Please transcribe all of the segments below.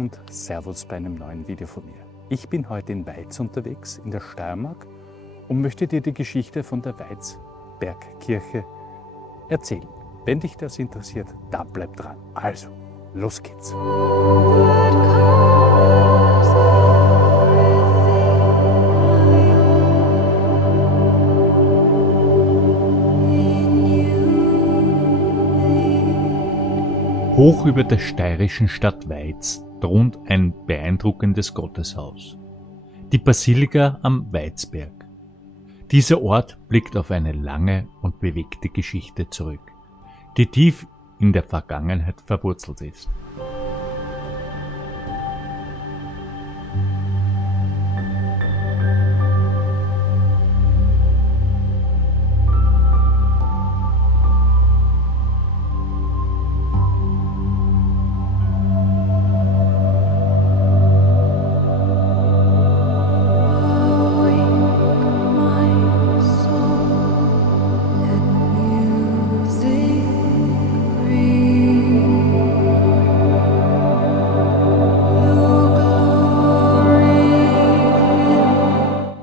und Servus bei einem neuen Video von mir. Ich bin heute in Weiz unterwegs, in der Steiermark, und möchte dir die Geschichte von der Weizbergkirche erzählen. Wenn dich das interessiert, dann bleib dran. Also, los geht's! Hoch über der steirischen Stadt Weiz thront ein beeindruckendes Gotteshaus, die Basilika am Weizberg. Dieser Ort blickt auf eine lange und bewegte Geschichte zurück, die tief in der Vergangenheit verwurzelt ist.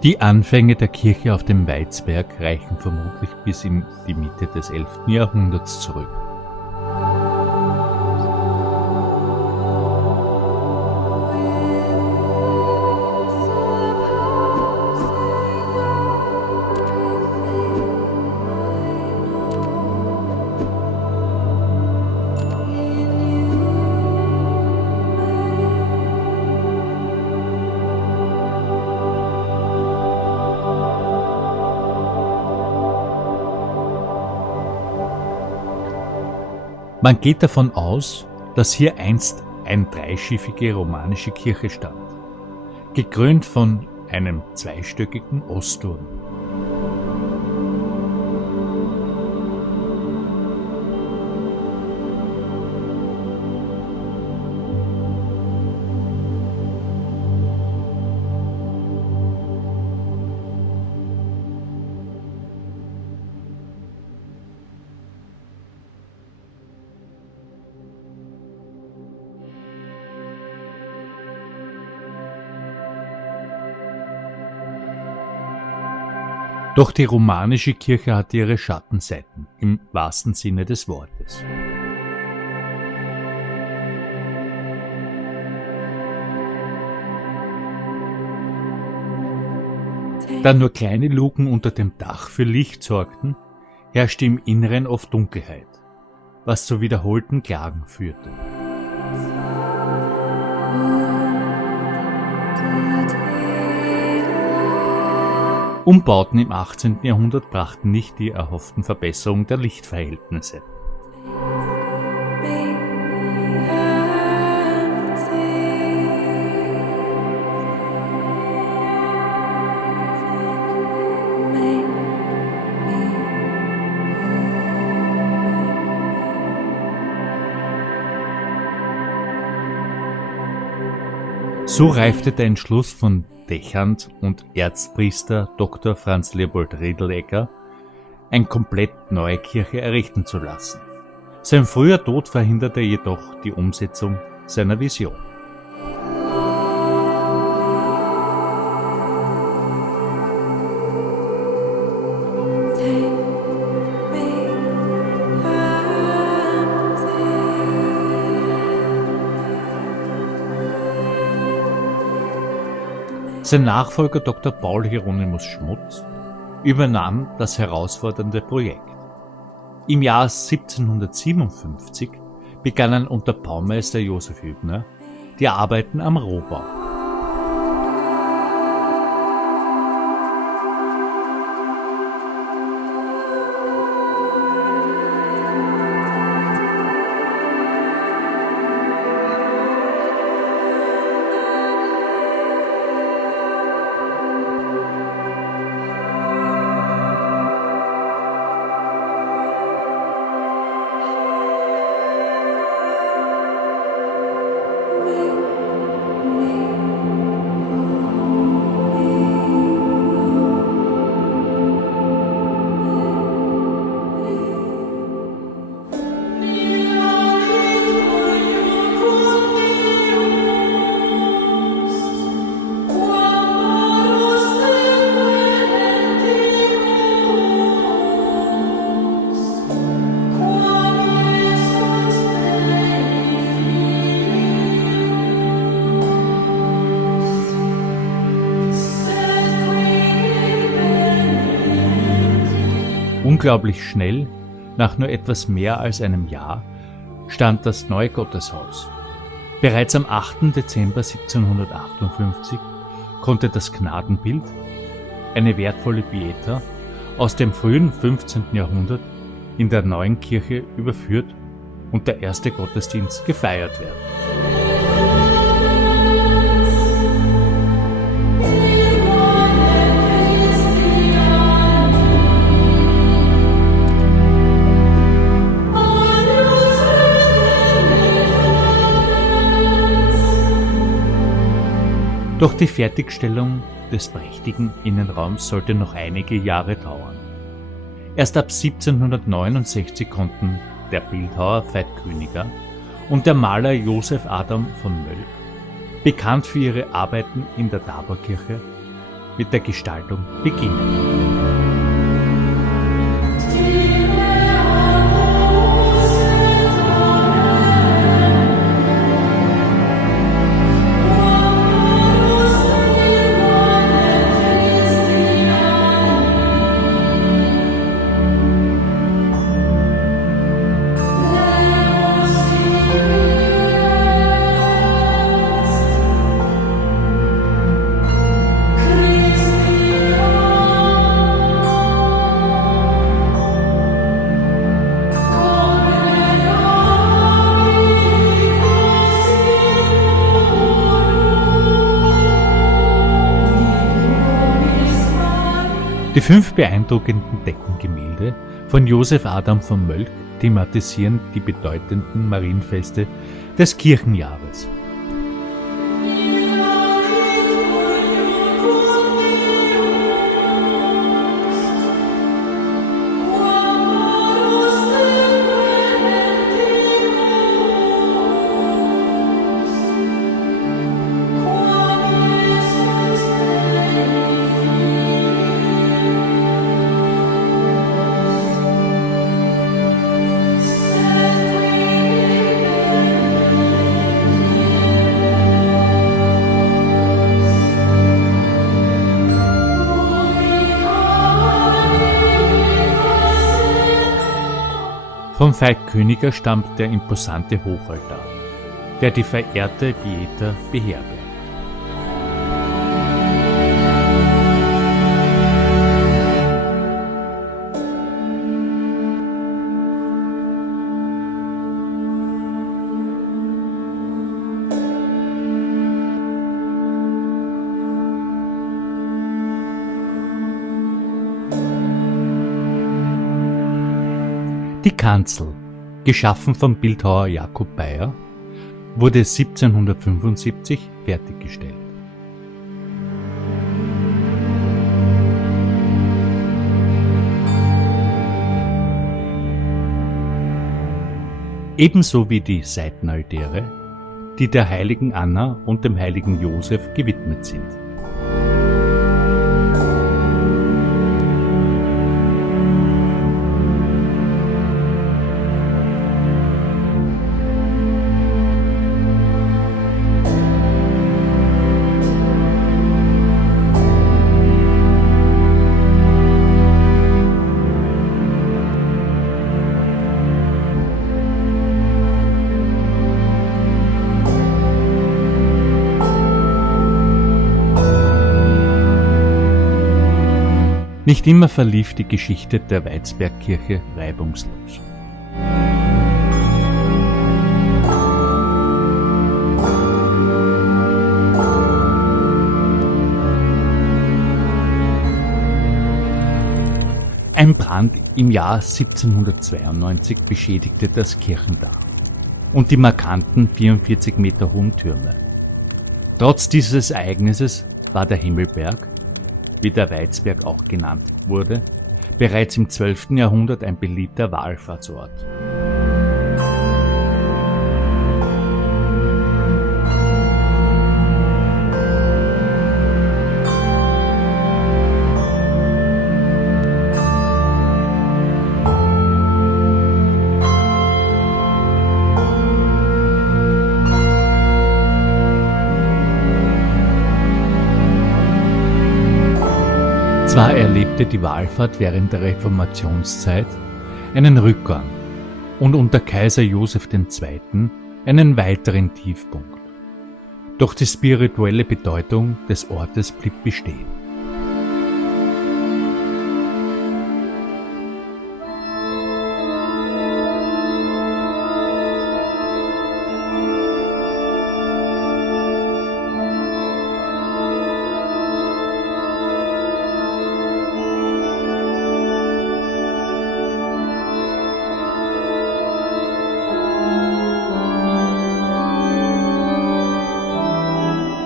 Die Anfänge der Kirche auf dem Weizberg reichen vermutlich bis in die Mitte des 11. Jahrhunderts zurück. Man geht davon aus, dass hier einst eine dreischiffige romanische Kirche stand, gekrönt von einem zweistöckigen Ostturm. Doch die romanische Kirche hatte ihre Schattenseiten, im wahrsten Sinne des Wortes. Da nur kleine Luken unter dem Dach für Licht sorgten, herrschte im Inneren oft Dunkelheit, was zu wiederholten Klagen führte. Umbauten im 18. Jahrhundert brachten nicht die erhofften Verbesserungen der Lichtverhältnisse. So reifte der Entschluss von Dechant und Erzpriester Dr. Franz Leopold Riedelegger, eine komplett neue Kirche errichten zu lassen. Sein früher Tod verhinderte jedoch die Umsetzung seiner Vision. Sein Nachfolger Dr. Paul Hieronymus Schmutz übernahm das herausfordernde Projekt. Im Jahr 1757 begannen unter Baumeister Josef Hübner die Arbeiten am Rohbau. Unglaublich schnell, nach nur etwas mehr als einem Jahr, stand das neue Gotteshaus. Bereits am 8. Dezember 1758 konnte das Gnadenbild, eine wertvolle Pieta, aus dem frühen 15. Jahrhundert in der neuen Kirche überführt und der erste Gottesdienst gefeiert werden. Doch die Fertigstellung des prächtigen Innenraums sollte noch einige Jahre dauern. Erst ab 1769 konnten der Bildhauer Veit Königer und der Maler Josef Adam von Mölk, bekannt für ihre Arbeiten in der Taborkirche, mit der Gestaltung beginnen. Die 5 beeindruckenden Deckengemälde von Josef Adam von Mölk thematisieren die bedeutenden Marienfeste des Kirchenjahres. Vom Veit Königer stammt der imposante Hochaltar, der die verehrte Pieta beherbergt. Die Kanzel, geschaffen vom Bildhauer Jakob Beyer, wurde 1775 fertiggestellt. Ebenso wie die Seitenaltäre, die der heiligen Anna und dem heiligen Josef gewidmet sind. Nicht immer verlief die Geschichte der Veitsbergkirche reibungslos. Ein Brand im Jahr 1792 beschädigte das Kirchendach und die markanten 44 Meter hohen Türme. Trotz dieses Ereignisses war der Himmelberg, wie der Veitsberg auch genannt wurde, bereits im 12. Jahrhundert ein beliebter Wallfahrtsort. zwar erlebte die Wallfahrt während der Reformationszeit einen Rückgang und unter Kaiser Joseph II. Einen weiteren Tiefpunkt. Doch die spirituelle Bedeutung des Ortes blieb bestehen.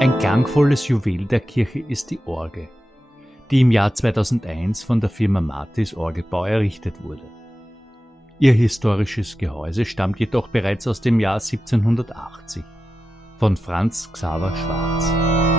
Ein klangvolles Juwel der Kirche ist die Orgel, die im Jahr 2001 von der Firma Mathis Orgelbau errichtet wurde. Ihr historisches Gehäuse stammt jedoch bereits aus dem Jahr 1780 von Franz Xaver Schwarz.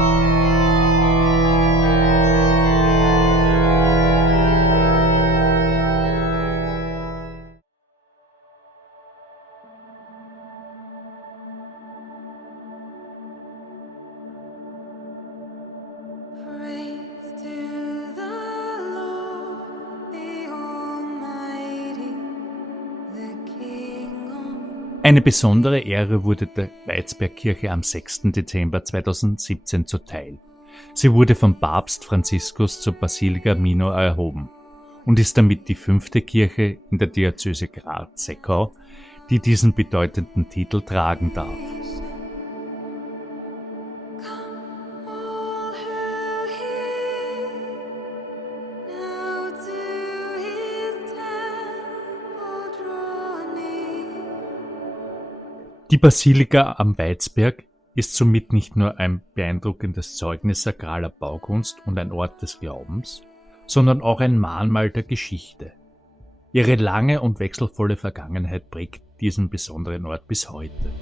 Eine besondere Ehre wurde der Weizbergkirche am 6. Dezember 2017 zuteil. Sie wurde vom Papst Franziskus zur Basilica Minor erhoben und ist damit die 5. Kirche in der Diözese Graz-Seckau, die diesen bedeutenden Titel tragen darf. Die Basilika am Weizberg ist somit nicht nur ein beeindruckendes Zeugnis sakraler Baukunst und ein Ort des Glaubens, sondern auch ein Mahnmal der Geschichte. Ihre lange und wechselvolle Vergangenheit prägt diesen besonderen Ort bis heute.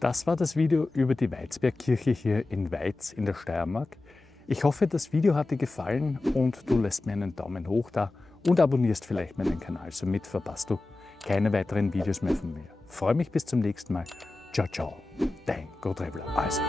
Das war das Video über die Weizbergkirche hier in Weiz in der Steiermark. Ich hoffe, das Video hat dir gefallen und du lässt mir einen Daumen hoch da und abonnierst vielleicht meinen Kanal. Somit verpasst du keine weiteren Videos mehr von mir. Ich freue mich bis zum nächsten Mal. Ciao, ciao, dein Go Traveler. Also.